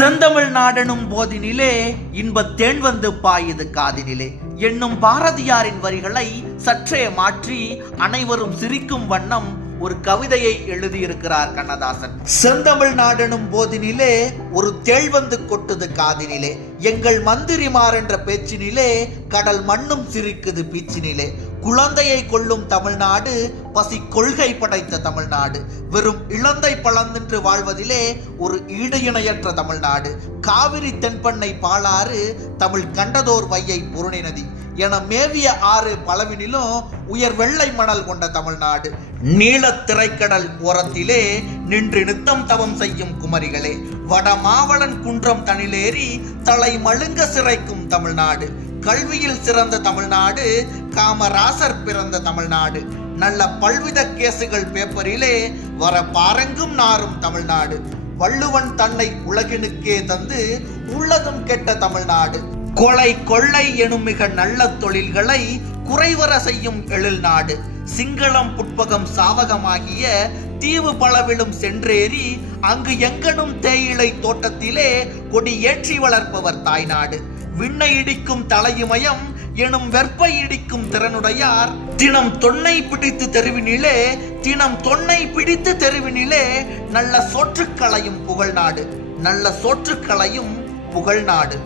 செந்தமிழ் நாடனும் போதினிலே இன்பத் தேன் வந்து பாயுது காதினிலே. என்னும் பாரதியாரின் வரிகளை சற்றே மாற்றி அனைவரும் சிரிக்கும் வண்ணம் ஒரு கவிதையை எழுதியிருக்கிறார் கண்ணதாசன். செந்தமிழ் நாடனும் போதினிலே ஒரு தேள் வந்து கொட்டுது காதினிலே. எங்கள் மந்திரிமார் என்ற பேச்சினிலே கடல் மண்ணும் சிரிக்குது பீச்சினிலே. குழந்தையை கொள்ளும் தமிழ்நாடு பசி கொள்கை படைத்த தமிழ்நாடு. வெறும் இளந்தை பழந்தின்று வாழ்வதிலே ஒரு ஈடு இணையற்ற தமிழ்நாடு. காவிரி தென்பண்ணை பாலாறு தமிழ் கண்டதோர் வையை பொருணை நதி என மேவிய ஆறு பலவினிலும் உயர் வெள்ளை மணல் கொண்ட தமிழ்நாடு. நீல திரைக்கடல் ஓரத்திலே நின்று நித்தம் தவம் செய்யும் குமரிகளே. வட மாவளன் குன்றம் தனிலேறி தலை மழுங்க சிறைக்கும் தமிழ்நாடு. கல்வியில் சிறந்த தமிழ்நாடு காமராசர் பிறந்த தமிழ்நாடு. நல்ல பல்வித கேசுகள் பேப்பரிலே வர பாரங்கும் நாரும் தமிழ்நாடு. வள்ளுவன் தன்னை உலகினுக்கே தந்து உள்ளதும் கெட்ட தமிழ்நாடு. கொலை கொள்ளை எனும் மிக நல்ல தொழில்களை குறைவர செய்யும் எழில் நாடு. சிங்களம் புட்பகம் சாவகமாகிய தீவு பலவிலும் சென்றேறி அங்கு எங்கனும் தேயிலை தோட்டத்திலே கொடி ஏற்றி வளர்ப்பவர் தாய்நாடு. விண்ணை இடிக்கும் தலையுமயம் எனும் வெப்ப இடிக்கும் திறனுடையார். தினம் தொன்னை பிடித்து தெருவினிலே தினம் தொன்னை பிடித்து தெருவினிலே நல்ல சோற்றுக்களையும் புகழ்நாடு நல்ல சோற்றுக்களையும் புகழ்நாடு.